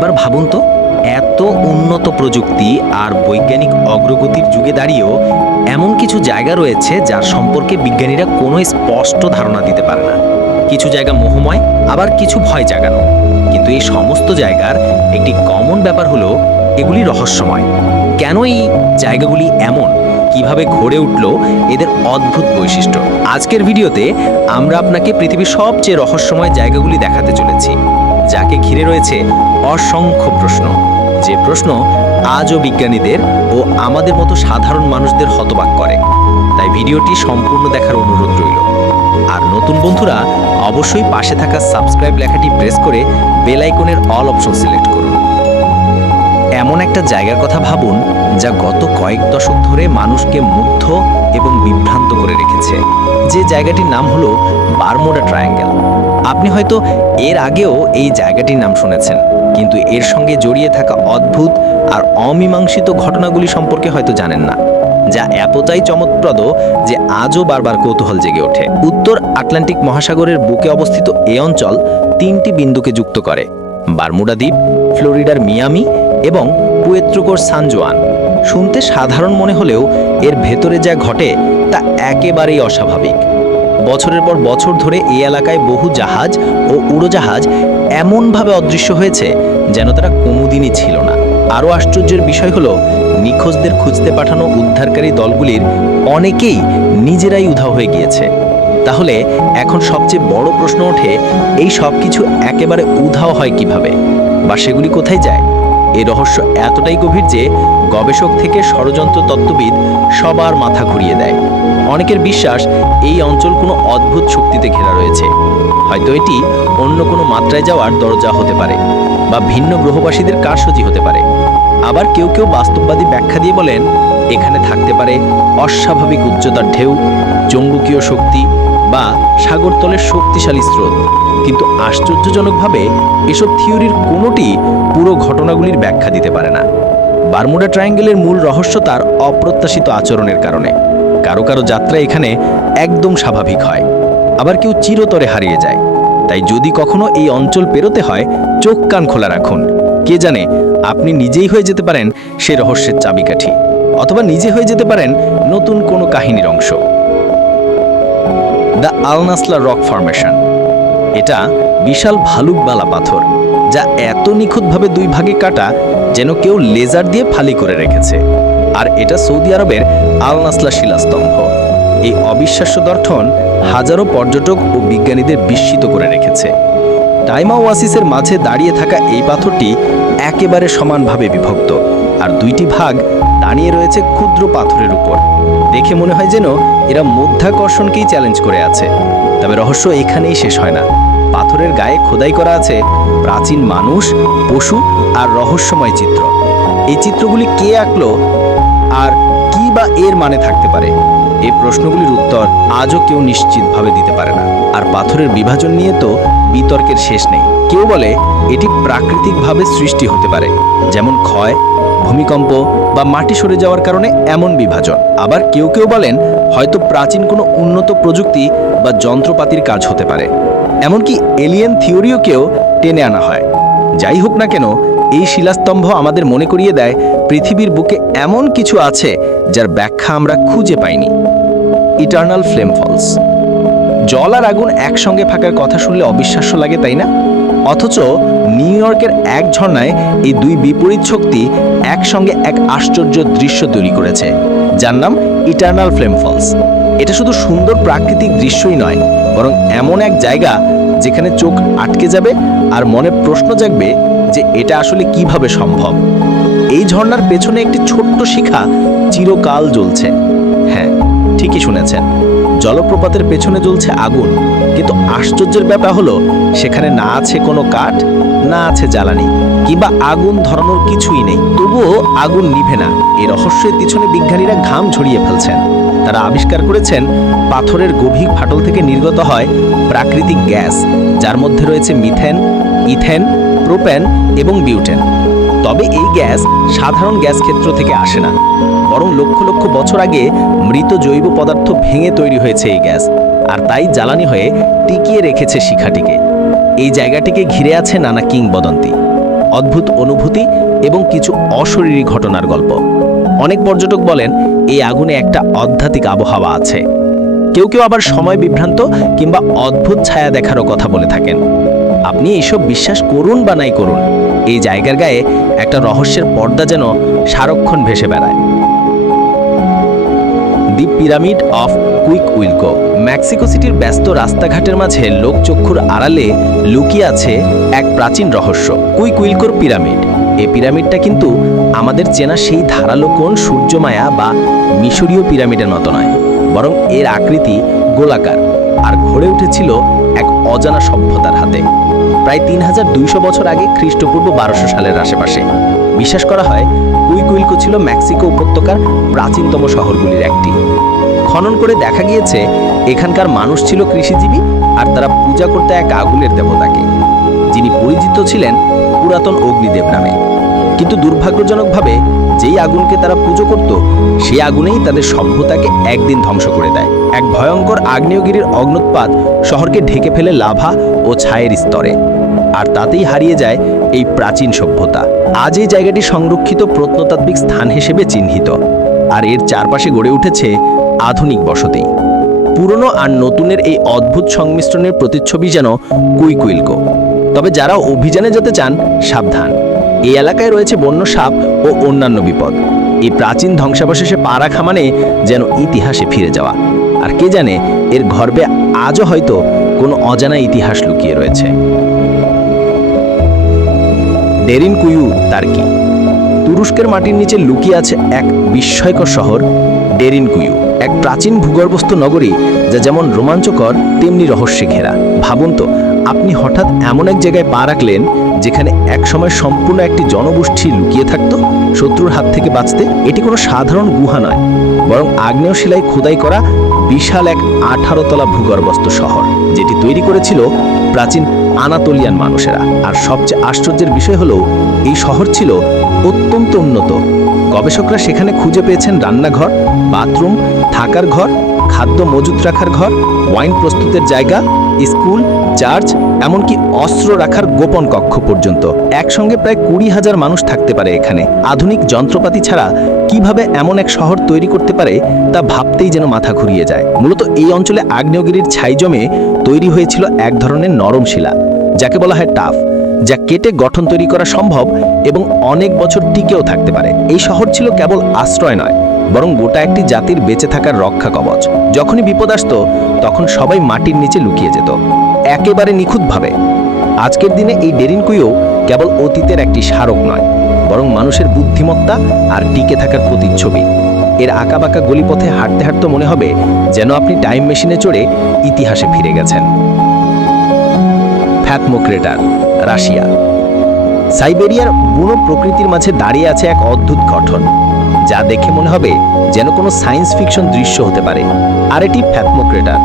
একবার ভাবুন তো, এত উন্নত প্রযুক্তি আর বৈজ্ঞানিক অগ্রগতির যুগে দাঁড়িয়েও এমন কিছু জায়গা রয়েছে যার সম্পর্কে বিজ্ঞানীরা কোনো স্পষ্ট ধারণা দিতে পারে না। কিছু জায়গা মোহময়, আবার কিছু ভয় জাগানো। কিন্তু এই সমস্ত জায়গার একটি কমন ব্যাপার হলো এগুলি রহস্যময়। কেন এই জায়গাগুলি এমন? কীভাবে গড়ে উঠল এদের অদ্ভুত বৈশিষ্ট্য? আজকের ভিডিওতে আমরা আপনাকে পৃথিবীর সবচেয়ে রহস্যময় জায়গাগুলি দেখাতে চলেছি। যাকে ঘিরে রয়েছে অসংখ্য প্রশ্ন। যে প্রশ্ন আজও বিজ্ঞানীদের ও আমাদের মতো সাধারণ মানুষদের হতবাক করে। তাই ভিডিওটি সম্পূর্ণ দেখার অনুরোধ রইল। আর নতুন বন্ধুরা, অবশ্যই পাশে থাকা সাবস্ক্রাইব লেখাটি প্রেস করে বেল আইকনের অল অপশন সিলেক্ট করুন। এমন একটা জায়গার কথা ভাবুন যা গত কয়েক দশক ধরে মানুষকে মুগ্ধ এবং বিভ্রান্ত করে রেখেছে। যে জায়গাটির নাম হলো বারমোডা ট্রায়াঙ্গেল। আপনি হয়তো এর আগেও এই জায়গাটির নাম শুনেছেন, কিন্তু এর সঙ্গে জড়িয়ে থাকা অদ্ভুত আর অমীমাংসিত ঘটনাগুলি সম্পর্কে হয়তো জানেন না, যা এতটাই চমৎপ্রদ যে আজও বারবার কৌতূহল জেগে ওঠে। উত্তর আটলান্টিক মহাসাগরের বুকে অবস্থিত এই অঞ্চল তিনটি বিন্দুকে যুক্ত করে, বারমুডা দ্বীপ, ফ্লোরিডার মিয়ামি এবং পুয়েত্রোকোর সানজোয়ান। শুনতে সাধারণ মনে হলেও এর ভেতরে যা ঘটে তা একেবারেই অস্বাভাবিক। বছরের পর বছর ধরে এই এলাকায় বহু জাহাজ ও উড়োজাহাজ এমনভাবে অদৃশ্য হয়েছে যেন তারা কুমুদিনই ছিল না। আরও আশ্চর্যের বিষয় হলো, নিখোঁজদের খুঁজতে পাঠানো উদ্ধারকারী দলগুলির অনেকেই নিজেরাই উধাও হয়ে গিয়েছে। তাহলে এখন সবচেয়ে বড় প্রশ্ন ওঠে, এই সব কিছু একেবারে উধাও হয় কীভাবে? বা সেগুলি কোথায় যায়? এই রহস্য এতটাই গভীর যে গবেষক থেকে ষড়যন্ত্র তত্ত্ববিদ সবার মাথা ঘুরিয়ে দেয়। অনেকের বিশ্বাস এই অঞ্চল কোনো অদ্ভুত শক্তিতে ঘেরা রয়েছে। হয়তো এটি অন্য কোনো মাত্রায় যাওয়ার দরজা হতে পারে বা ভিন্ন গ্রহবাসীদের কারসজি হতে পারে। আবার কেউ কেউ বাস্তববাদী ব্যাখ্যা দিয়ে বলেন, এখানে থাকতে পারে অস্বাভাবিক উচ্চতার ঢেউ, চৌম্বকীয় শক্তি বা সাগরতলের শক্তিশালী স্রোত। কিন্তু আশ্চর্যজনকভাবে এসব থিওরির কোনোটি পুরো ঘটনাগুলির ব্যাখ্যা দিতে পারে না। বারমুডা ট্রায়াঙ্গেলের মূল রহস্য তার অপ্রত্যাশিত আচরণের কারণে। কারও কারও যাত্রা এখানে একদম স্বাভাবিক হয়। আবার কেউ চিরতরে হারিয়ে যায়। তাই যদি কখনো এই অঞ্চল পেরোতে হয়, চোখ কান খোলা রাখুন। কে জানে, আপনি নিজেই হয়ে যেতে পারেন সে রহস্যের চাবিকাঠি, অথবা নিজে হয়ে যেতে পারেন নতুন কোনো কাহিনীর অংশ। The Al Naslaa rock formation. এটা বিশাল ভালুকবালা পাথর, যা এত নিখুঁতভাবে দুই ভাগে কাটা যেন কেউ লেজার দিয়ে ফালি করে রেখেছে। আর এটা সৌদি আরবের আলনাসলা শিলাস্তম্ভ। এই অবিশ্বাস্য দর্শন হাজারো পর্যটক ও বিজ্ঞানীদের বিস্মিত করে রেখেছে। টাইমা ওয়াসিসের মাঝে দাঁড়িয়ে থাকা এই পাথরটি একেবারে সমানভাবে বিভক্ত, আর দুইটি ভাগ দাঁড়িয়ে রয়েছে ক্ষুদ্র পাথরের উপর। দেখে মনে হয় যেন এরা মধ্যাকর্ষণকেই চ্যালেঞ্জ করে আছে। তবে রহস্য এখানেই শেষ হয় না। পাথরের গায়ে খোদাই করা আছে প্রাচীন মানুষ, পশু আর রহস্যময় চিত্র। এই চিত্রগুলি কে আঁকলো আর কি বা এর মানে থাকতে পারে? এই প্রশ্নগুলির উত্তর আজও কেউ নিশ্চিতভাবে দিতে পারে না। আর পাথরের বিভাজন নিয়ে তো বিতর্কের শেষ নেই। কেউ বলে, এটি প্রাকৃতিকভাবে সৃষ্টি হতে পারে, যেমন ক্ষয়, ভূমিকম্প বা মাটি সরে যাওয়ার কারণে এমন বিভাজন। আবার কেউ কেউ বলেন, হয়তো প্রাচীন কোনো উন্নত প্রযুক্তি বা যন্ত্রপাতির কাজ হতে পারে। এমনকি এলিয়েন থিওরিও কেউ টেনে আনা হয়। যাই হোক না কেন, এই শিলাস্তম্ভ আমাদের মনে করিয়ে দেয়, পৃথিবীর বুকে এমন কিছু আছে, যার ব্যাখ্যা আমরা খুঁজে পাইনি। Eternal flame falls. জল আর আগুন একসঙ্গে থাকার কথা শুনলে অবিশ্বাস্য লাগে, তাই না? অথচ নিউ ইয়র্কের এক ঝর্ণায় এই দুই বিপরীত শক্তি একসঙ্গে এক আশ্চর্য দৃশ্য তৈরি করেছে, যার নাম ইটার্নাল ফ্লেম ফলস। এটা শুধু সুন্দর প্রাকৃতিক দৃশ্যই নয়, বরং এমন এক জায়গা যেখানে চোখ আটকে যাবে আর মনে প্রশ্ন জাগবে যে এটা আসলে কীভাবে সম্ভব। এই ঝর্ণার পেছনে একটি ছোট্ট শিখা চিরকাল জ্বলছে। হ্যাঁ ঠিকই শুনেছেন। জলপ্রপাতের পেছনে জ্বলছে আগুন। কিন্তু আশ্চর্যের ব্যাপার হলো, সেখানে না আছে কোনো কাঠ, না আছে জ্বালানি, কিংবা আগুন ধরানোর কিছুই নেই। তবুও আগুন নিভে না। এই রহস্যের পিছনে বিজ্ঞানীরা ঘাম ঝরিয়ে ফেলছেন। তারা আবিষ্কার করেছেন, পাথরের গভীর ফাটল থেকে নির্গত হয় প্রাকৃতিক গ্যাস, যার মধ্যে রয়েছে মিথেন, ইথেন প্রোপেন এবং বিউটেন। তবে এই গ্যাস সাধারণ গ্যাস ক্ষেত্র থেকে আসে না। বরং লক্ষ লক্ষ বছর আগে মৃত জৈব পদার্থ ভেঙে তৈরি হয়েছে এই গ্যাস, আর তাই জ্বালানি হয়ে টিকিয়ে রেখেছে শিখাটিকে। এই জায়গাটিকে ঘিরে আছে নানা কিংবদন্তি, অদ্ভুত অনুভূতি এবং কিছু অশরীরী ঘটনার গল্প। অনেক পর্যটক বলেন, এই আগুনে একটা আধ্যাত্মিক আবহাওয়া আছে। কেউ কেউ আবার সময় বিভ্রান্ত কিংবা অদ্ভুত ছায়া দেখারও কথা বলে থাকেন। আপনি এইসব বিশ্বাস করুন বা নাই করুন, এই জায়গার গায়ে একটা রহস্যের পর্দা যেন সারক্ষণ ভেসে বেড়ায়। The pyramid of Cuicuilco Mexico সিটির ব্যস্ত রাস্তাঘাটের মাঝে লোকচক্ষুর আড়ালে লুকিয়ে আছে এক প্রাচীন রহস্য কুইক উইলকোর পিরামিড এই পিরামিডটা কিন্তু আমাদের চেনা সেই ধারালো কোণ সূর্যমায়া বা মিশরীয় পিরামিডের মতো নয়, বরং এর আকৃতি গোলাকার, আর ঘড়ে উঠেছিল এক অজানা সভ্যতার হাতে। প্রায় তিন হাজার দুইশো বছর আগে খ্রিস্টপূর্ব বারোশো সালের আশেপাশে। বিশ্বাস করা হয়, কুইকুইলকো ছিল মেক্সিকো উপত্যকার প্রাচীনতম শহরগুলির একটি। খনন করে দেখা গিয়েছে, এখানকার মানুষ ছিল কৃষিজীবী আর তারা পূজা করতে এক আগুনের দেবতাকে, যিনি পরিচিত ছিলেন পুরাতন অগ্নিদেব নামে। কিন্তু দুর্ভাগ্যজনকভাবে যেই আগুনকে তারা পুজো করত, সেই আগুনেই তাদের সভ্যতাকে একদিন ধ্বংস করে দেয়। এক ভয়ঙ্কর আগ্নেয়গিরির অগ্নুৎপাত শহরকে ঢেকে ফেলে লাভা ও ছায়ের স্তরে। আর তাতেই হারিয়ে যায় এই প্রাচীন সভ্যতা। আজ এই জায়গাটি সংরক্ষিত প্রত্নতাত্ত্বিক স্থান হিসেবে চিহ্নিত। আর এর চারপাশে গড়ে উঠেছে আধুনিক বসতি। পুরনো আর নতুনের এই অদ্ভুত সংমিশ্রণের প্রতিচ্ছবি যেন কুইকুইলকো। তবে যারা অভিযানে যেতে চান, সাবধান। এই এলাকায় রয়েছে বন্য সাপ ও অন্যান্য বিপদ। এই প্রাচীন ধ্বংসাবশেষে পা রাখা মানে যেন ইতিহাসে ফিরে যাওয়া। আর কে জানে এর গর্বে আজও হয়তো কোনো অজানা ইতিহাস লুকিয়ে রয়েছে। ডেরিন কুয়ু তার কি? তুরস্কের মাটির নিচে লুকিয়ে আছে এক বিস্ময়কর শহর, ডেরিন কুয়ু। এক প্রাচীন ভূগর্ভস্থ নগরী যা যেমন রোমাঞ্চকর, তেমনি রহস্যে ঘেরা। ভাবুন তো আপনি হঠাৎ এমন এক জায়গায় পা রাখলেন যেখানে একসময় সম্পূর্ণ একটি জনগোষ্ঠী লুকিয়ে থাকতো? শত্রুর হাত থেকে বাঁচতে এটি কোনো সাধারণ গুহা নয়, বরং আগ্নেয় শিলায় খোদাই করা বিশাল এক আঠারো তলা ভূগর্ভস্থ শহর, যেটি তৈরি করেছিল প্রাচীন আনাতোলিয়ান মানুষেরা। আর সবচেয়ে আশ্চর্যের বিষয় হলো, এই শহর ছিল অত্যন্ত উন্নত। গবেষকরা সেখানে খুঁজে পেয়েছেন রান্নাঘর, বাথরুম, থাকার ঘর খাদ্য মজুত রাখার ঘর, ওয়াইন প্রস্তুতের জায়গা, স্কুল, চার্চ, এমনকি অস্ত্র রাখার গোপন কক্ষ পর্যন্ত। একসঙ্গে প্রায় কুড়ি হাজার মানুষ থাকতে পারে এখানে। আধুনিক যন্ত্রপাতি ছাড়া কীভাবে এমন এক শহর তৈরি করতে পারে তা ভাবতেই যেন মাথা ঘুরিয়ে যায়। মূলত এই অঞ্চলে আগ্নেয়গিরির ছাই জমে তৈরি হয়েছিল এক ধরনের নরম শিলা, যাকে বলা হয় টাফ, যা কেটে গঠন তৈরি করা সম্ভব এবং অনেক বছর টিকেও থাকতে পারে। এই শহর ছিল কেবল আশ্রয় নয় বরং গোটা একটি জাতির বেঁচে থাকার রক্ষা কবচ। যখনই বিপদ আসতো, তখন সবাই মাটির নিচে লুকিয়ে যেত। একেবারে নিখুঁতভাবে। আজকের দিনে এই ডেরিন কুইও কেবল অতীতের একটি স্মারক নয়, বরং মানুষের বুদ্ধিমত্তা আর টিকে থাকার প্রতিচ্ছবি। এর আঁকাবাঁকা গলিপথে হাঁটতে হাঁটতে মনে হবে যেন আপনি টাইম মেশিনে চড়ে ইতিহাসে ফিরে গেছেন। Patomskiy crater Russia. সাইবেরিয়ার বুনো প্রকৃতির মাঝে দাঁড়িয়ে আছে এক অদ্ভুত গঠন। যা দেখে মনে হবে যেন কোনো সায়েন্স ফিকশন দৃশ্য হতে পারে। আর এটি ফ্যাতমো ক্রেটার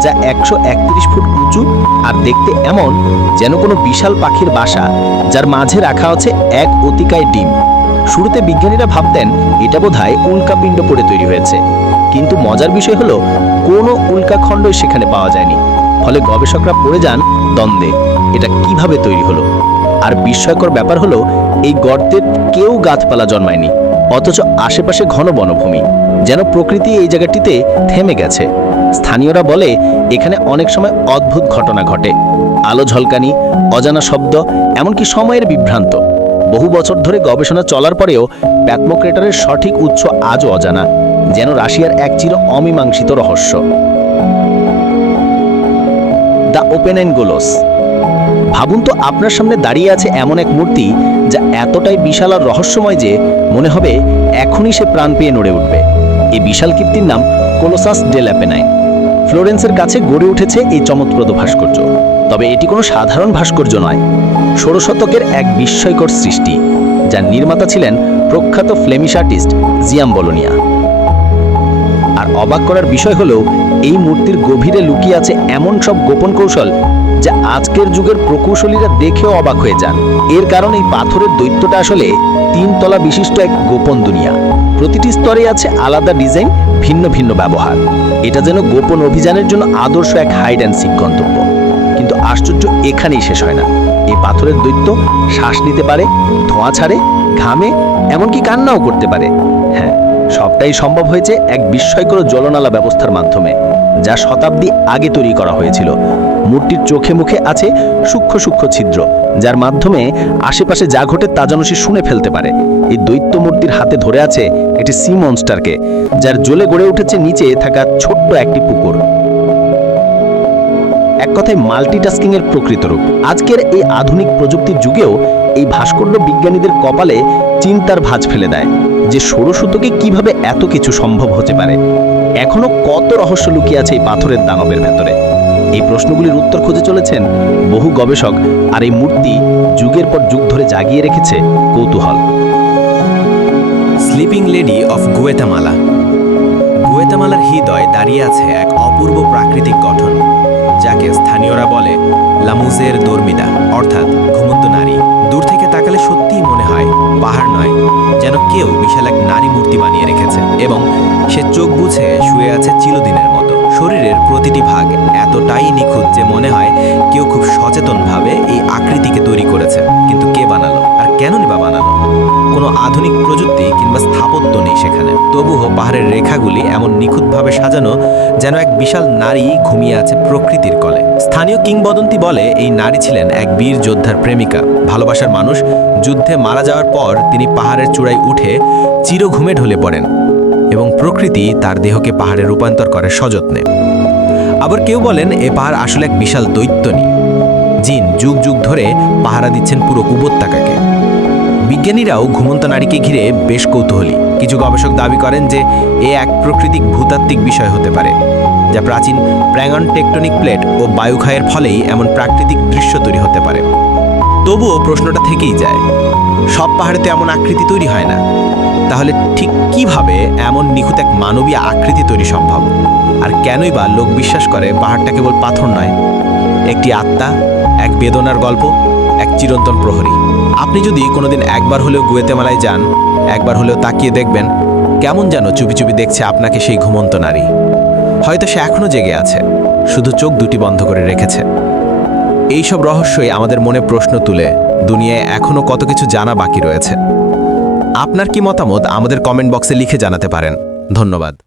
যা একশো একত্রিশ ফুট উঁচু আর দেখতে এমন যেন কোনো বিশাল পাখির বাসা, যার মাঝে রাখা আছে এক অতিকায় ডিম। শুরুতে বিজ্ঞানীরা ভাবতেন এটা বোধহয় উল্কাপিণ্ড পড়ে তৈরি হয়েছে। কিন্তু মজার বিষয় হলো, কোনো উল্কাখণ্ডই সেখানে পাওয়া যায়নি। ফলে গবেষকরা পড়ে যান দ্বন্দ্বে, এটা কীভাবে তৈরি হলো। আর বিস্ময়কর ব্যাপার হলো, এই গর্তের কেউ গাছপালা জন্মায়নি। অথচ আশেপাশে ঘন বনভূমি, যেন প্রকৃতি এই জায়গাটিতে থেমে গেছে। স্থানীয়রা বলে, এখানে অনেক সময় অদ্ভুত ঘটনা ঘটে। আলো ঝলকানি, অজানা শব্দ, এমনকি সময়ের বিভ্রান্ত। বহু বছর ধরে গবেষণা চলার পরেও প্যাথমোক্রেটারের সঠিক উৎস আজও অজানা, যেন রাশিয়ার এক চির অমীমাংসিত রহস্য। দ্য ওপেন অ্যান্ড গোলোস ভাবুন তো, আপনার সামনে দাঁড়িয়ে আছে এমন এক মূর্তি যা এতটাই বিশাল আর রহস্যময় যে মনে হবে এখনই সে প্রাণ পেয়ে নড়ে উঠবে। এই বিশাল কীর্তির নাম কোলোসাস ডে ল্যাপেনাই ফ্লোরেন্সের কাছে গড়ে উঠেছে এই চমৎপ্রদ ভাস্কর্য। তবে এটি কোনো সাধারণ ভাস্কর্য নয়। ষোড়শ শতকের এক বিস্ময়কর সৃষ্টি, যার নির্মাতা ছিলেন প্রখ্যাত ফ্লেমিশ আর্টিস্ট জিয়াম বলোনিয়া। আর অবাক করার বিষয় হলো এই মূর্তির গভীরে লুকিয়ে আছে এমন সব গোপন কৌশল যা আজকের যুগের প্রকৌশলীরা দেখেও অবাক হয়ে যান। এর কারণ এই পাথরের দৈত্যটা আসলে তিন তলা বিশিষ্ট এক গোপন দুনিয়া। প্রতিটি স্তরে আছে আলাদা ডিজাইন, ভিন্ন ভিন্ন ব্যবহার। এটা যেন গোপন অভিযানের জন্য আদর্শ এক হাইড অ্যান্ড সিক গন্তব্য। কিন্তু আশ্চর্য এখানেই শেষ হয় না। এই পাথরের দৈত্য শ্বাস নিতে পারে, ধোঁয়া ছাড়ে, ঘামে, এমনকি কান্নাও করতে পারে। হ্যাঁ সবটাই সম্ভব হয়েছে এক বিস্ময়কর জলনালা ব্যবস্থার মাধ্যমে, যা শতাব্দী আগে তৈরি করা হয়েছিল। মূর্তির চোখে মুখে আছে সূক্ষ্ম সূক্ষ্ম ছিদ্র, যার মাধ্যমে আশেপাশে যা ঘটে তা যেন সে শুনে ফেলতে পারে। এই দৈত্য মূর্তির হাতে ধরে আছে একটি সি মনস্টারকে, যার জ্বলে গড়ে উঠেছে নিচে থাকা ছোট্ট একটি পুকুর। এক কথায় মাল্টিটাস্কিং এর প্রকৃত রূপ। আজকের এই আধুনিক প্রযুক্তির যুগেও এই ভাস্কর্য বিজ্ঞানীদের কপালে চিন্তার ভাঁজ ফেলে দেয় যে ষোড়শতকে কীভাবে এত কিছু সম্ভব হতে পারে। এখনও কত রহস্য লুকিয়ে আছে এই পাথরের দানবের ভেতরে। এই প্রশ্নগুলির উত্তর খুঁজে চলেছেন বহু গবেষক আর এই মূর্তি যুগের পর যুগ ধরে জাগিয়ে রেখেছে কৌতূহল। স্লিপিং লেডি অফ গুয়েতামালা গুয়েতামালার হৃদয় দাঁড়িয়ে আছে এক অপূর্ব প্রাকৃতিক গঠন, যাকে স্থানীয়রা বলে লামুজের দর্মিদা, অর্থাৎ ঘুমন্ত নারী। দূর থেকে তাকালে সত্যিই মনে হয় পাহাড় নয়, যেন কেউ বিশাল এক নারী মূর্তি বানিয়ে রেখেছে, এবং সে চোখ বুঝে শুয়ে আছে চিরদিনের মতো। শরীরের প্রতিটি ভাগ এতটাই নিখুঁত যে মনে হয় কেউ খুব সচেতনভাবে এই আকৃতিকে তৈরি করেছে। কিন্তু কে বানালো? আর কেনই বা বানালো? কোনো আধুনিক প্রযুক্তি কিংবা স্থাপত্য নেই সেখানে। তবুও পাহাড়ের রেখাগুলি এমন নিখুঁতভাবে সাজানো যেন এক বিশাল নারী ঘুমিয়ে আছে প্রকৃতির কলে। স্থানীয় কিংবদন্তি বলে এই নারী ছিলেন এক বীর যোদ্ধার প্রেমিকা। ভালোবাসার মানুষ যুদ্ধে মারা যাওয়ার পর তিনি পাহাড়ের চূড়ায় উঠে চির ঘুমে ঢলে পড়েন। এবং প্রকৃতি তার দেহকে পাহাড়ে রূপান্তর করে সযত্নে। আবার কেউ বলেন, এ পাহাড় আসলে এক বিশাল দৈত্যনী। জিন যুগ যুগ ধরে পাহারা দিচ্ছেন পুরো উপত্যকাকে। বিজ্ঞানীরাও ঘুমন্ত নারীকে ঘিরে বেশ কৌতূহলী। কিছু গবেষক দাবি করেন যে, এ এক প্রকৃতিক ভূতাত্ত্বিক বিষয় হতে পারে, যা প্রাচীন প্র্যাঙ্গন টেকটনিক প্লেট ও বায়ুক্ষয়ের ফলেই এমন প্রাকৃতিক দৃশ্য তৈরি হতে পারে। তবুও প্রশ্নটা থেকেই যায়। সব পাহাড়েতে এমন আকৃতি তৈরি হয় না। তাহলে ঠিক কীভাবে এমন নিখুঁত এক মানবীয় আকৃতি তৈরি সম্ভব? আর কেনই বা লোক বিশ্বাস করে পাহাড়টা কেবল পাথর নয়? একটি আত্মা, এক বেদনার গল্প, এক চিরন্তন প্রহরী। আপনি যদি কোনোদিন একবার হলেও গুয়েতেমালায় যান, একবার হলেও তাকিয়ে দেখবেন, কেমন যেন চুপি চুপি দেখছে আপনাকে সেই ঘুমন্ত নারী। হয়তো সে এখনও জেগে আছে, শুধু চোখ দুটি বন্ধ করে রেখেছে। এইসব রহস্যই আমাদের মনে প্রশ্ন তুলে, দুনিয়ায় এখনও কত কিছু জানা বাকি রয়েছে। আপনার কি মতামত আমাদের কমেন্ট বক্সে লিখে জানাতে পারেন। ধন্যবাদ।